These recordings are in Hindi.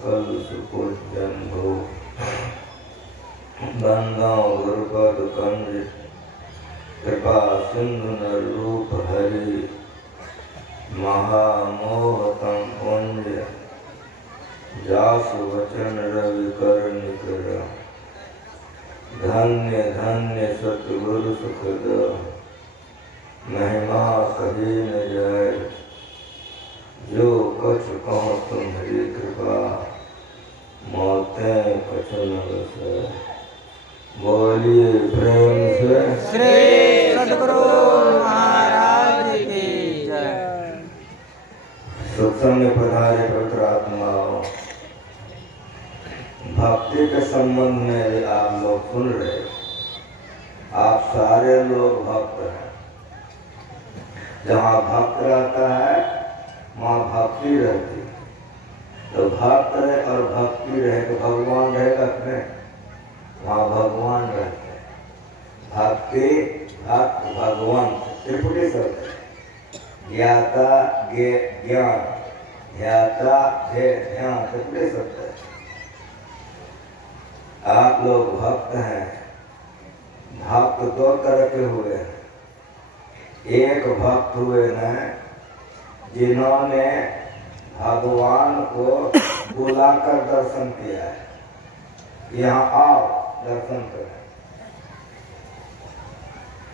सकल सुपूजन हो। बंदो गुरुपद कंज कृपा सिंधु नरूप हरि। महामोहतम पुंज जासु वचन रवि कर निकर। धन्य धन्य सतगुरु सुखद महिमा कही न जाय। जो कछ कहो तुम्हारी कृपा मौतें कछ न बसे। बोलिए प्रेम से श्री सद्गुरु महाराज की जय। सत्संग में पधारे पवित्र आत्माओं, भक्ति के संबंध में यदि आप लोग सुन रहे, आप सारे लोग भक्त हैं। जहाँ भक्त रहता है वहाँ भक्ति रहती है। तो भक्त रहे और भक्ति रहे तो भगवान रहेगा अपने, वहाँ भगवान रहते हैं। भक्ति भक्त भगवान त्रिपुटी शब्द है। ज्ञाता ज्ञान, ध्याता ध्यान त्रिपुटी शब्द है। आप लोग भक्त हैं। भक्त दो तरह के हुए हैं। एक भक्त हुए हैं जिन्होंने भगवान को बुलाकर दर्शन किया है, यहाँ आओ दर्शन करें।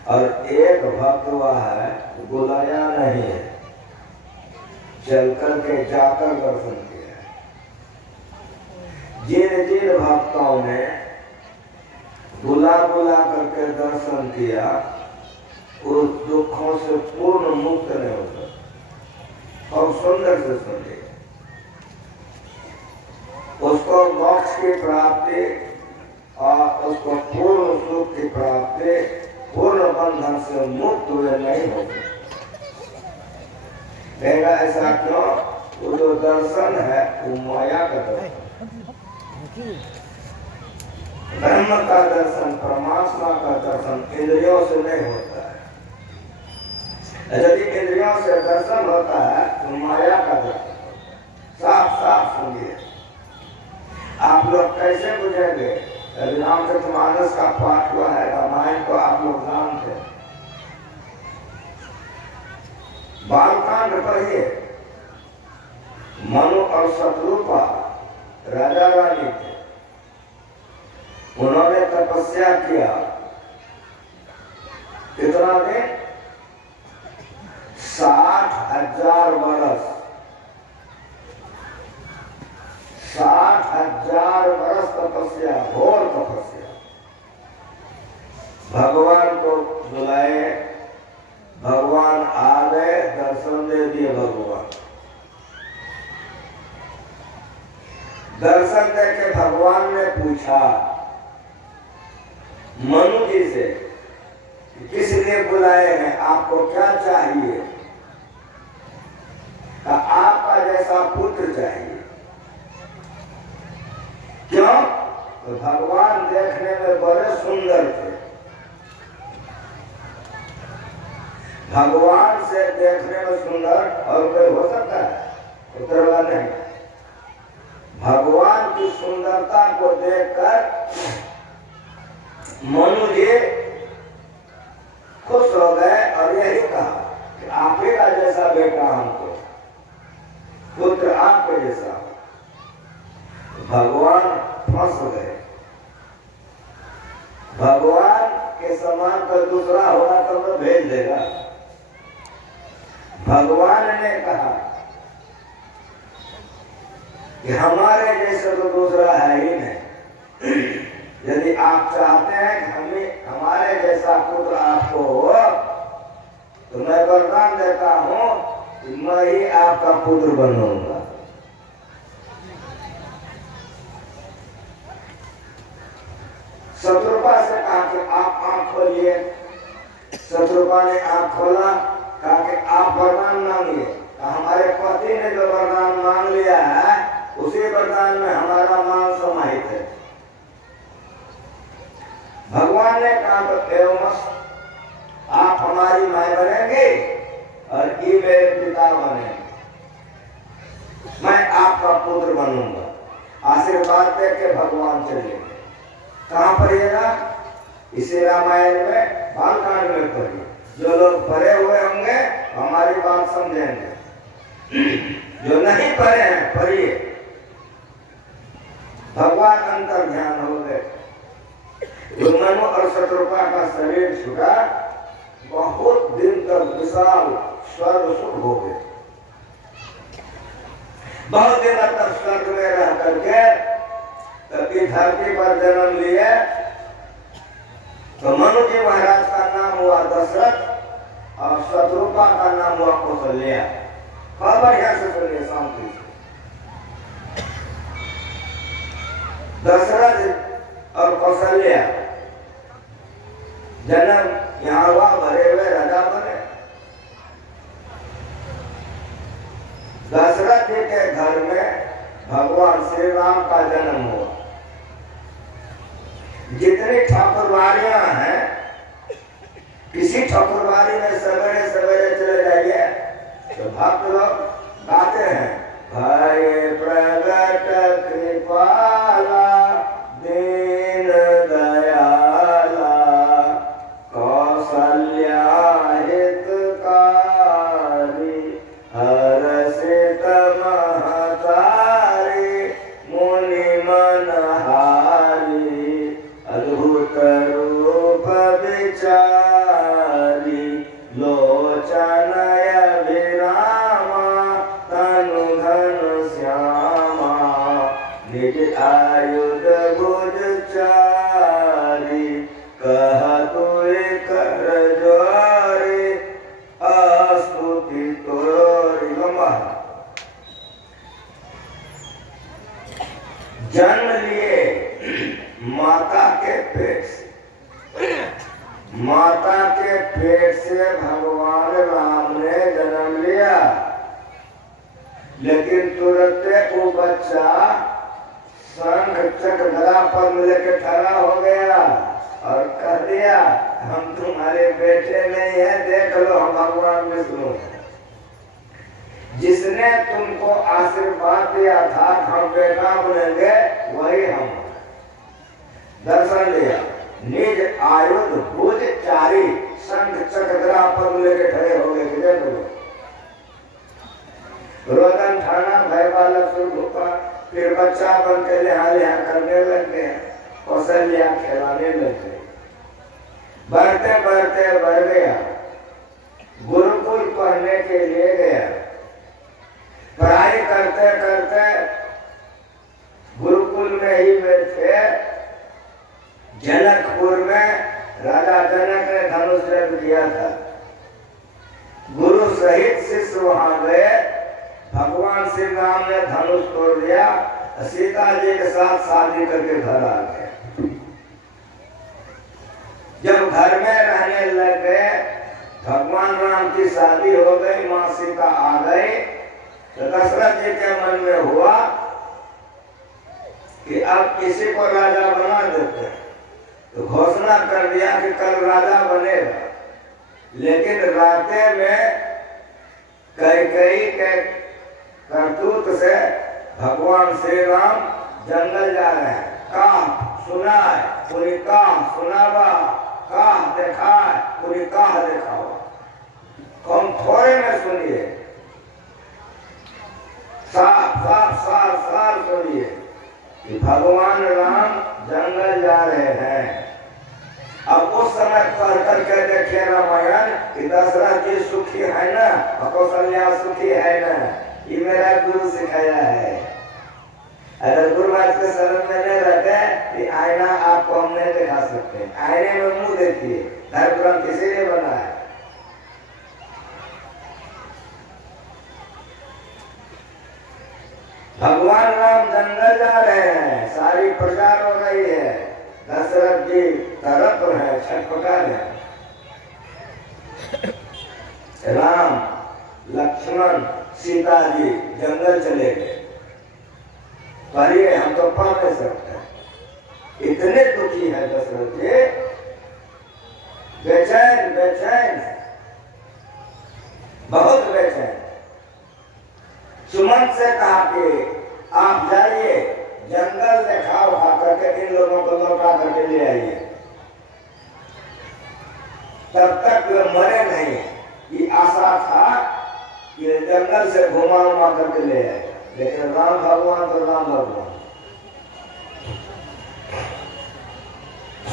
और एक भक्त हुआ है बुलाया नहीं है, चल कर के जाकर दर्शन किया है। जिन जिन भक्तों ने बुला करके दर्शन किया उस दुखों से पूर्ण मुक्त नहीं हो सकता। और सुंदर से सुनिए, उसको मोक्ष की प्राप्ति और उसको पूर्ण सुख की प्राप्ति, पूर्ण बंधन से मुक्त हुए नहीं हो सकते। देखा ऐसा क्यों? वो जो दर्शन है वो माया का दर्शन, ब्रह्म का दर्शन, परमात्मा का दर्शन इंद्रियों से नहीं होता है। यदि इंद्रियों से दर्शन होता है तो माया का दर्शन होता है। साफ साफ सुनिए, आप लोग कैसे बुझेंगे? रामचरितमानस का पाठ हुआ है, रामायण को आप लोग जानते हैं। बालकांड पढ़िए, मनु और शत्रुपा राजा रानी थे। उन्होंने तपस्या किया कितना दिन? 60,000 वर्ष। 60,000 वर्ष तपस्या, घोर तपस्या। भगवान को बुलाए, भगवान आ गए, दर्शन दे दिए। भगवान दर्शन देके भगवान ने पूछा मनु जी से, किस लिए बुलाए हैं, आपको क्या चाहिए? आपका जैसा पुत्र चाहिए। क्यों? तो भगवान देखने में बड़े सुंदर थे। भगवान से देखने में सुंदर और कोई हो सकता है? उत्तर नहीं। भगवान की सुंदरता को देखकर मनु जी खुश हो गए और यही कहा कि आप ही का जैसा बेटा हमको, पुत्र आपके जैसा। भगवान फंस गए। भगवान के समान पर दूसरा होगा तो मैं भेज देगा। भगवान ने कहा कि हमारे जैसे तो दूसरा है ही नहीं। यदि आप चाहते हैं कि हमारे जैसा पुत्र आपको हो तो मैं वरदान देता हूं कि मैं ही आपका पुत्र बनूंगा। शत्रुपा से कहा कि आप आंख खोलिए। शत्रुपा ने आंख खोला, कहा कि आप वरदान मांगिए। हमारे पति ने जो वरदान मांग लिया है उसी वरदान में हमारा मान समाहित है। भगवान ने कहा तो एवं आप हमारी माँ बनेंगे और ये मेरे पिता बनेंगे, मैं आपका पुत्र बनूंगा। आशीर्वाद दे के भगवान चले गए। कहाँ पढ़िएगा? इसी रामायण में बालकांड में पढ़िए। जो लोग पढ़े हुए होंगे हमारी बात समझेंगे, जो नहीं पढ़े हैं पढ़िए। भगवान अंतर ध्यान हो गए। मनु और शत्रुपा का शरीर छूटा, बहुत दिन तक विशाल स्वर्ग सुख हो गए। बहुत दिन तक स्वर्ग में रह करके कभी धरती पर जन्म लिए तो मनु जी महाराज का नाम हुआ दशरथ और शत्रुपा का नाम हुआ कौशल्या। बहुत बढ़िया से सुनिए शांति से। दशरथ और कौशल्या जन्म यहाँ हुआ, भरे हुए राजा बने। दशरथ जी के घर में भगवान श्री राम का जन्म हुआ। जितनी ठाकुरवाड़ियां हैं, किसी ठाकुरवाड़ी में सवेरे सवेरे चले जाइए तो भक्त लोग गाते हैं, भय प्रगट कृपाला दीन दयाला कौशल्या हितकारी हर्षित महतारी मुनि मनहारी अद्भुत रूप विचारी लोचनय विरामा तनु धन श्यामा निज आयुध भुज चारी कहतु कर जोरी अस्तुति तोरी। जन्म लिए माता के पेट से। माता के पेट से भगवान राम ने जन्म लिया, लेकिन तुरंत वो बच्चा शंख चक्र गदा पर लेकर खड़ा हो गया और कह दिया, हम तुम्हारे बेटे नहीं है, देख लो हम भगवान विष्णु हैं। जिसने तुमको आशीर्वाद दिया था हम बेटा बनेंगे, वही हम। दर्शन लिया, निज आयुध भुज चारी शंख चक्र गदा पर लेकर खड़े हो गए। देख लो, रोदन ठाना भय बालक सुरभूपा, फिर बच्चा बन के लिहा लिहा करने लग गए। कौशल्या खिलाने लग गए। बढ़ते बढ़ते बढ़ गया, गुरुकुल पढ़ने के लिए गया। पढ़ाई करते करते गुरुकुल में ही बैठे जनकपुर में राजा जनक ने धनुष यज्ञ किया था। गुरु सहित शिष्य वहां गए। भगवान श्री राम ने धनुष तोड़ दिया, सीता जी के साथ शादी करके घर आ गए। जब घर में रहने लग गए, भगवान राम की शादी हो गई, मां सीता आ गई, तो दशरथ जी के मन में हुआ कि अब किसी को राजा बना देते हैं। तो घोषणा कर दिया कि कल राजा बनेगा। लेकिन राते में कैकेयी के करतूत से भगवान श्री राम जंगल जा रहे हैं। कहा सुनाए पूरी कहा सुनावा, कहा देखाए पूरी कहा देखावा। कौन थोड़े में सुनिए, साफ साफ साफ साफ सुनिए कि भगवान राम जंगल जा रहे हैं। अब उस समय पढ़ करके देखे रामायण कि दशरथ जी सुखी है ना, कौशल्या सुखी है ना। ये मेरा गुरु सिखाया है। अगर गुरु महाराज के शरण में नहीं रहते कि आईना आपको हम नहीं दिखा सकते। आईने में मुंह देखिए, धर्म ग्रंथ इसीलिए बना है। भगवान राम जंगल जा रहे हैं, सारी प्रजा रो रही है। दशरथ जी तरफ है, छटपटा रहे। राम लक्ष्मण सीता जी जंगल चले गए। पढ़िए, हम तो पढ़ नहीं सकते, इतने दुखी है दशरथ जी, बेचैन बेचैन बहुत बेचैन। सुमंत से कहा कि आप जाइए जंगल देखा उठा करके इन लोगों को लौटा करके ले आइए। तब तक वे मरे नहीं। ये आशा था कि जंगल से घुमा उमा करके ले आए, लेकिन राम भगवान तो राम भगवान।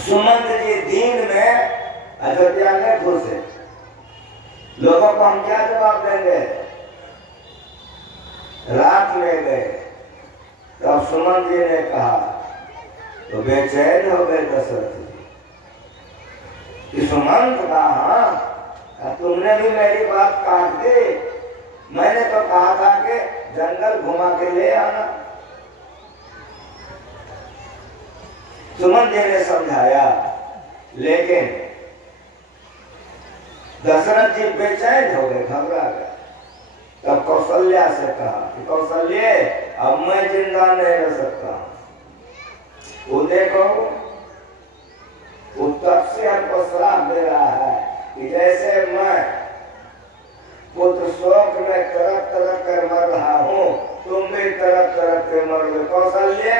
सुमंत जी दिन में अयोध्या में घुसे, लोगों को हम क्या जवाब देंगे? रात में गए, तब सुमंत जी ने कहा तो बेचैन हो गए दशरथ जी कि सुमंत कहा तुमने भी मेरी बात काट दी। मैंने तो कहा था कि जंगल घुमा के ले आना। सुमंत जी ने समझाया, लेकिन दशरथ जी बेचैन हो गए, घबरा गए। तब कौशल्या से कहा कि कौशल्य अब मैं जिंदा नहीं रह सकता। वो देखो, वो तब से हमको श्राप दे रहा है कि जैसे मैं पुत्र शोक में तरफ तरफ कर मर रहा हूँ, तुम भी तरफ तरफ के मरोगे। कौशल्य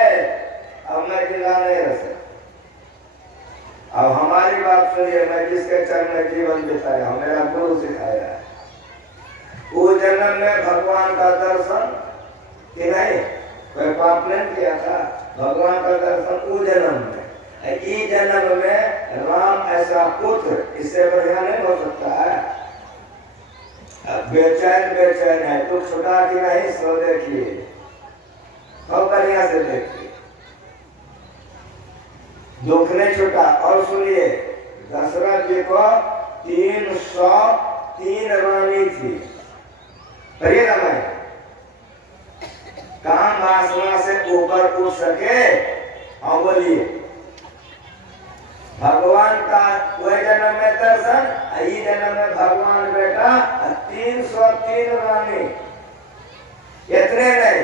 अब मैं जिंदा नहीं रह सकता। अब हमारी बात सुनिए, मैं जिसके चरण में जीवन बिताया हूं, मेरा गुरु सिखाया है। वो जन्म में भगवान का दर्शन कि नहीं, कोई पाप नहीं किया था। भगवान का दर्शन वो जन्म में, इस जन्म में राम ऐसा पुत्र, इससे बढ़िया नहीं हो सकता है। बेचैन बेचैन है, दुख छुटा कि नहीं, सो देखिए, बहुत बढ़िया से देखिए, दुख नहीं छुटा। और सुनिए, दशरथ जी को 303 रानी थी। पढ़िए ना, मैं काम वासना से ऊपर उठ सके। और बोलिए, भगवान का वह जन्म में दर्शन, ये जन्म में भगवान बेटा, 303 रानी। इतने नहीं,